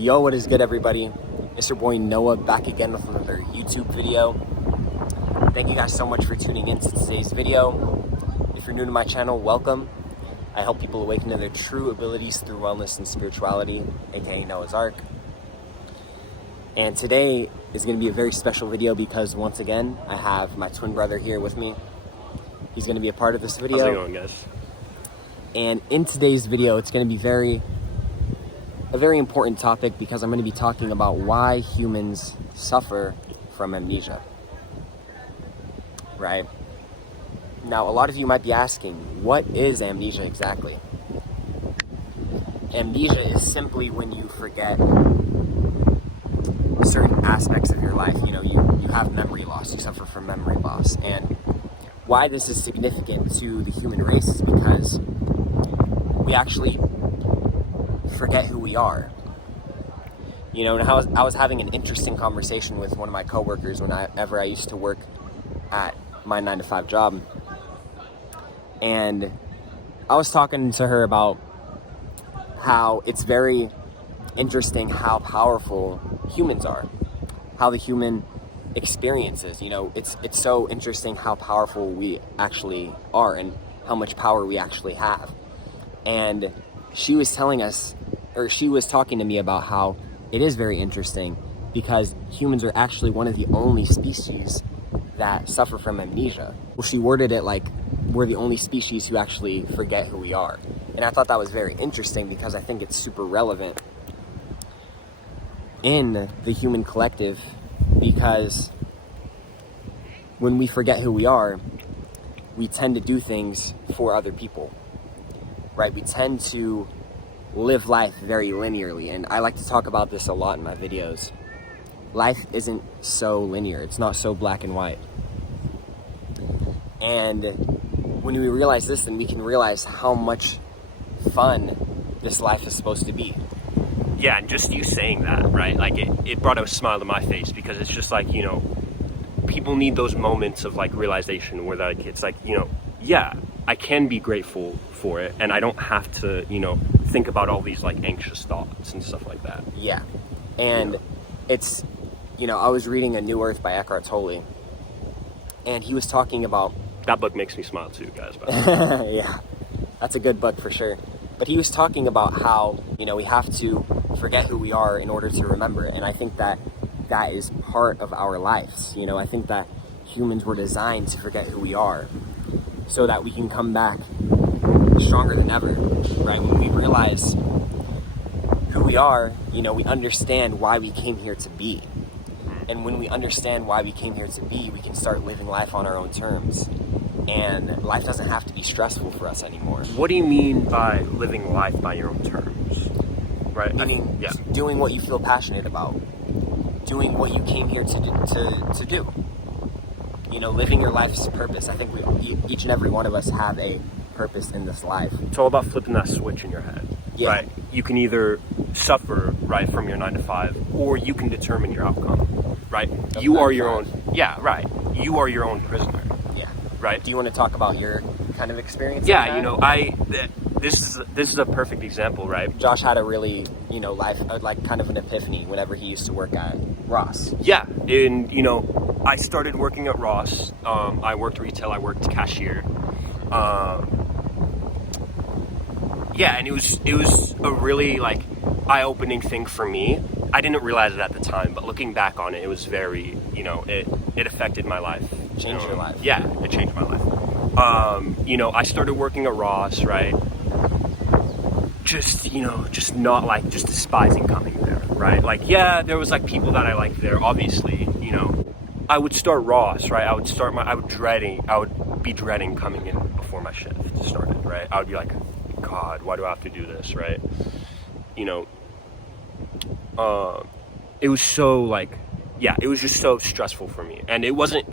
Yo, what is good, everybody? It's your boy Noah back again with another YouTube video. Thank you guys so much for tuning in to today's video. If you're new to my channel, welcome. I help people awaken to their true abilities through wellness and spirituality, aka Noah's Ark. And today is going to be a very special video because once again, I have my twin brother here with me. He's going to be a part of this video. How's it going, guys? And in today's video, it's going to be a very important topic because I'm going to be talking about why humans suffer from amnesia. Right? Now, a lot of you might be asking, what is amnesia exactly? Amnesia is simply when you forget certain aspects of your life. You know, you have memory loss, you suffer from memory loss. And why this is significant to the human race is because we actually forget who we are. You know, and I was having an interesting conversation with one of my coworkers whenever I used to work at my 9-to-5 job. And I was talking to her about how it's very interesting how powerful humans are, how the human experiences, you know, it's so interesting how powerful we actually are and how much power we actually have. And she was talking to me about how it is very interesting because humans are actually one of the only species that suffer from amnesia. Well, she worded it like we're the only species who actually forget who we are. And I thought that was very interesting because I think it's super relevant in the human collective, because when we forget who we are, we tend to do things for other people, right? We tend to live life very linearly, and I like to talk about this a lot in my videos. Life isn't so linear. It's not so black and white. And when we realize this, then we can realize how much fun this life is supposed to be. Yeah, and just you saying that, right? Like it brought a smile to my face because it's just like, you know, people need those moments of like realization where like it's like, you know, yeah, I can be grateful for it and I don't have to, you know, think about all these like anxious thoughts and stuff like that. Yeah. And it's, you know, I was reading A New Earth by Eckhart Tolle, and he was talking about... That book makes me smile too, guys. Yeah, that's a good book for sure. But he was talking about how, you know, we have to forget who we are in order to remember it. And I think that that is part of our lives. You know, I think that humans were designed to forget who we are so that we can come back stronger than ever, right? When we realize who we are, you know, we understand why we came here to be. And when we understand why we came here to be, we can start living life on our own terms. And life doesn't have to be stressful for us anymore. What do you mean by living life by your own terms? Right? Meaning, doing what you feel passionate about. Doing what you came here to do. You know, living your life's purpose. I think each and every one of us have a purpose in this life. It's all about flipping that switch in your head. Yeah. Right? You can either suffer, right, from your 9-to-5, or you can determine your outcome, right? You are your own, you are your own prisoner. Yeah. Right? Do you want to talk about your kind of experience? Yeah, you know, this is a perfect example, right? Josh had a really, you know, like kind of an epiphany whenever he used to work at Ross. Yeah, and you know, I started working at Ross. I worked retail, I worked cashier. Yeah, and it was a really like eye-opening thing for me. I didn't realize it at the time, but looking back on it, it was very, you know, it affected my life. Changed your life. Yeah, it changed my life. You know, I started working at Ross, right? Just, you know, just not like, just despising coming there, right? Like, yeah, there was like people that I liked there, obviously, you know. I would start Ross, right? I would be dreading coming in before my shift started, right? I would be like, God, why do I have to do this, right? You know, it was so like, yeah, it was just so stressful for me. And it wasn't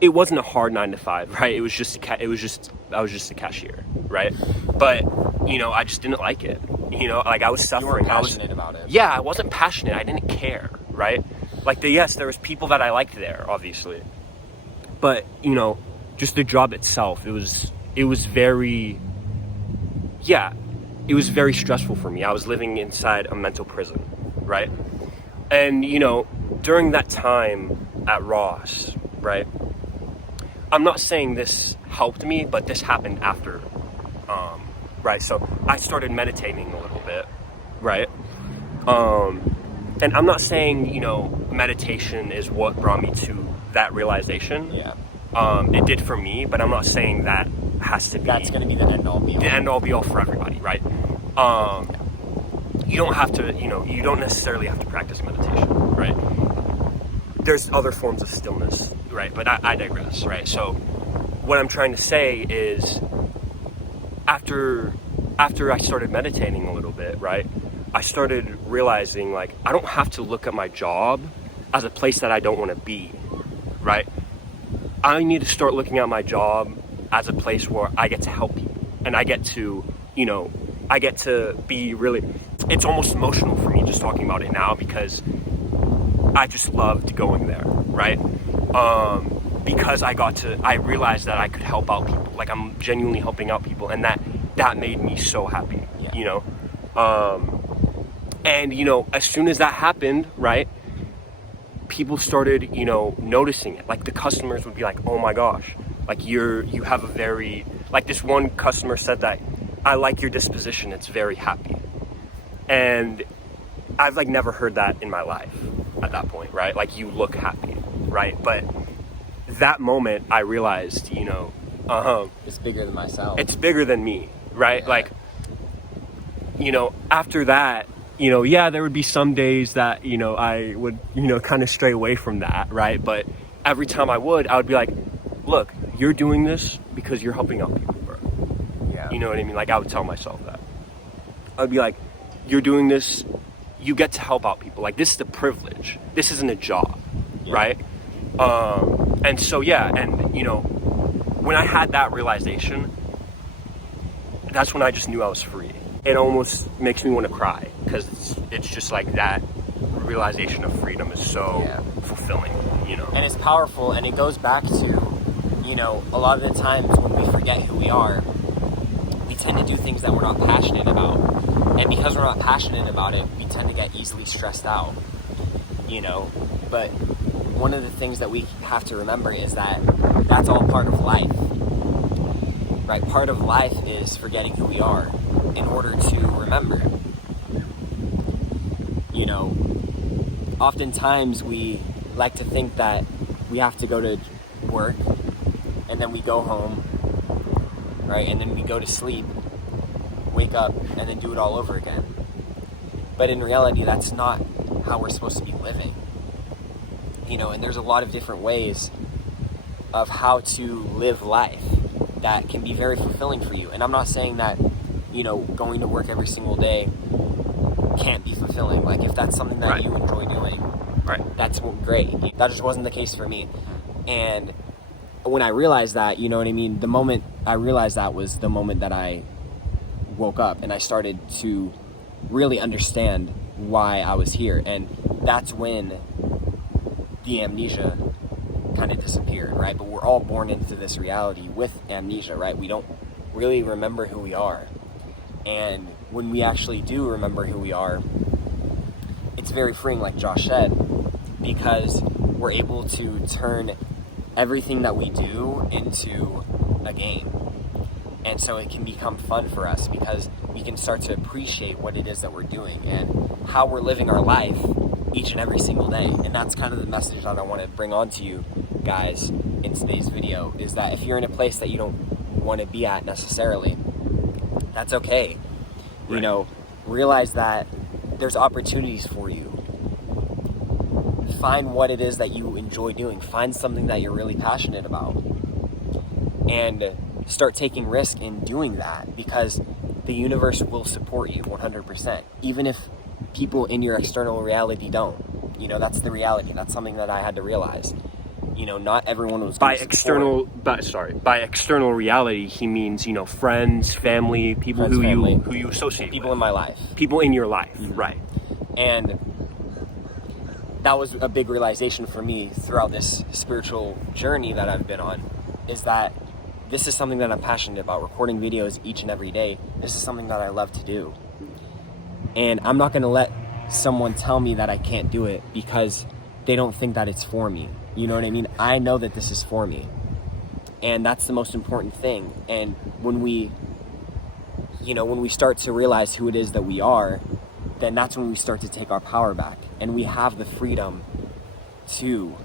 a hard 9-to-5, right? I was just a cashier, right? But, you know, I just didn't like it. You know, like I was suffering. You weren't passionate about it. Yeah, I wasn't passionate. I didn't care, right? Like there was people that I liked there, obviously. But, you know, just the job itself, it was very stressful for me. I was living inside a mental prison, right? And, you know, during that time at Ross, right, I'm not saying this helped me, but this happened after, right? So I started meditating a little bit, right? And I'm not saying, you know, meditation is what brought me to that realization. Yeah. It did for me, but I'm not saying that has to be... That's going to be the end-all be-all. The end-all be-all for everybody, right? You don't have to, you know, you don't necessarily have to practice meditation, right? There's other forms of stillness, right? But I digress, right? So what I'm trying to say is after I started meditating a little bit, right, I started realizing, like, I don't have to look at my job as a place that I don't want to be, right? I need to start looking at my job as a place where I get to help people, and I get to, you know, I get to be really, it's almost emotional for me just talking about it now, because I just loved going there, right? Because I realized that I could help out people, like I'm genuinely helping out people, and that made me so happy, you know? And, you know, as soon as that happened, right, people started, you know, noticing it. Like the customers would be like, oh my gosh, like you have a very, like this one customer said that, I like your disposition, it's very happy. And I've like never heard that in my life at that point, right? Like you look happy, right? But that moment I realized, you know, it's bigger than myself. It's bigger than me, right? Yeah. Like, you know, after that, you know, yeah, there would be some days that, you know, I would, you know, kind of stray away from that, right? But every time I would be like, look, you're doing this because you're helping out people, bro. Yeah. You know what I mean? Like, I would tell myself that. I'd be like, you're doing this, you get to help out people. Like, this is a privilege. This isn't a job, right? And so, yeah, and, you know, when I had that realization, that's when I just knew I was free. It almost makes me want to cry, because it's just like that realization of freedom is so fulfilling, you know. And it's powerful, and it goes back to, you know, a lot of the times when we forget who we are, we tend to do things that we're not passionate about. And because we're not passionate about it, we tend to get easily stressed out, you know. But one of the things that we have to remember is that that's all part of life, right? Part of life is forgetting who we are in order to remember. You know, oftentimes we like to think that we have to go to work and then we go home, right? And then we go to sleep, wake up, and then do it all over again. But in reality, that's not how we're supposed to be living. You know, and there's a lot of different ways of how to live life that can be very fulfilling for you. And I'm not saying that, you know, going to work every single day can't be fulfilling. Like, if that's something that you enjoy doing, that's great. That just wasn't the case for me. And when I realized that, you know what I mean, the moment I realized that was the moment that I woke up and I started to really understand why I was here. And that's when the amnesia kind of disappeared, right? But we're all born into this reality with amnesia, right? We don't really remember who we are. And when we actually do remember who we are, it's very freeing, like Josh said, because we're able to turn everything that we do into a game. And so it can become fun for us because we can start to appreciate what it is that we're doing and how we're living our life each and every single day. And that's kind of the message that I want to bring on to you guys in today's video, is that if you're in a place that you don't want to be at necessarily, that's okay. You know, realize that there's opportunities for you. Find what it is that you enjoy doing. Find something that you're really passionate about. And start taking risk in doing that, because the universe will support you 100%. Even if people in your external reality don't. You know, that's the reality. That's something that I had to realize. You know, not everyone was by external reality, he means, you know, friends, family, people who you associate people with. In my life, people in your life, right? And that was a big realization for me throughout this spiritual journey that I've been on, is that this is something that I'm passionate about. Recording videos each and every day, this is something that I love to do, and I'm not going to let someone tell me that I can't do it because they don't think that it's for me. You know what I mean? I know that this is for me. And that's the most important thing. And when we start to realize who it is that we are, then that's when we start to take our power back. And we have the freedom to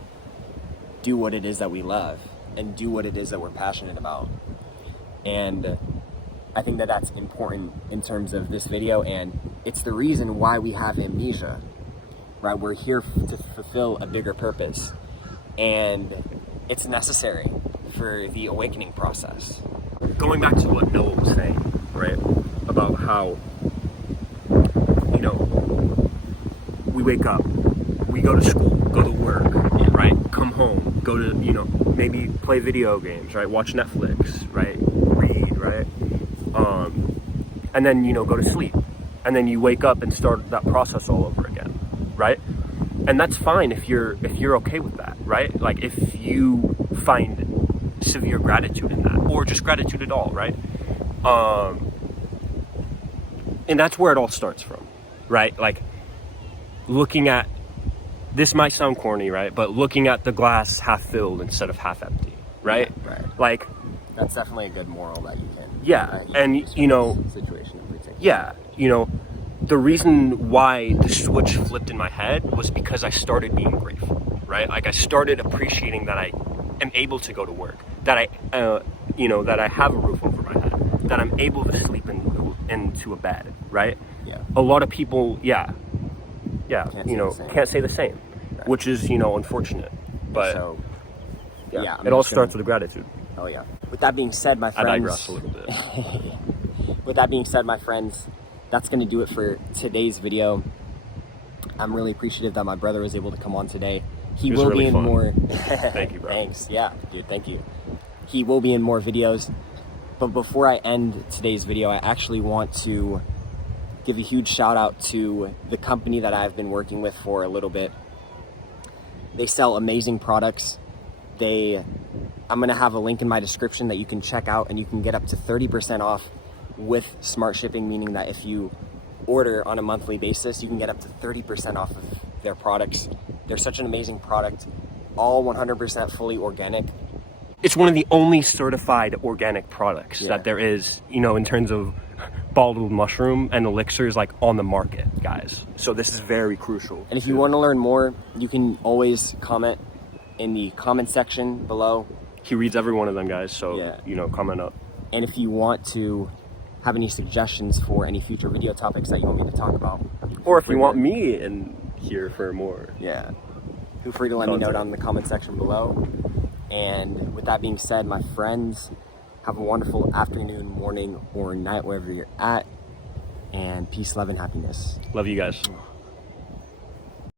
do what it is that we love and do what it is that we're passionate about. And I think that that's important in terms of this video, and it's the reason why we have Amnesia, right? We're here to fulfill a bigger purpose, and it's necessary for the awakening process. Going back to what Noah was saying, right, about how, you know, we wake up, we go to school, go to work, right, come home, go to, you know, maybe play video games, right, watch Netflix, right, read, right, and then, you know, go to sleep, and then you wake up and start that process all over again, right? And that's fine if you're okay with that, right? Like if you find severe gratitude in that, or just gratitude at all, right? And that's where it all starts from, right? Like looking at, this might sound corny, right? But looking at the glass half filled instead of half empty, right? Yeah, right. Like, that's definitely a good moral that you can. yeah, and you know, situation in particular. yeah, you know, the reason why the switch flipped in my head was because I started being grateful, right? Like I started appreciating that I am able to go to work, that I, you know, that I have a roof over my head, that I'm able to sleep into a bed, right? Yeah. A lot of people, yeah, you know, can't say the same, right. Which is, you know, unfortunate, but so, yeah, it all starts with gratitude. Oh yeah. With that being said, my friends, I digress a little bit. With that being said, my friends, that's going to do it for today's video. I'm really appreciative that my brother was able to come on today. He will really be in fun. more. Thank you, bro. Thanks. Yeah, dude. Thank you. He will be in more videos. But before I end today's video, I actually want to give a huge shout out to the company that I've been working with for a little bit. They sell amazing products. I'm gonna have a link in my description that you can check out, and you can get up to 30% off with smart shipping, meaning that if you order on a monthly basis, you can get up to 30% off of their products. They're such an amazing product, all 100% fully organic. It's one of the only certified organic products Yeah. that there is, you know, in terms of bottled mushroom and elixirs, like on the market, guys. So this is very crucial. And if you want to learn more, you can always comment in the comment section below. He reads every one of them, guys. So, Yeah. you know, comment up. And if you want to have any suggestions for any future video topics that you want me to talk about, Or if you want me in here for more. yeah, feel free to let me know down in the comment section below. And with that being said, my friends, have a wonderful afternoon, morning, or night, wherever you're at. And peace, love, and happiness. Love you guys.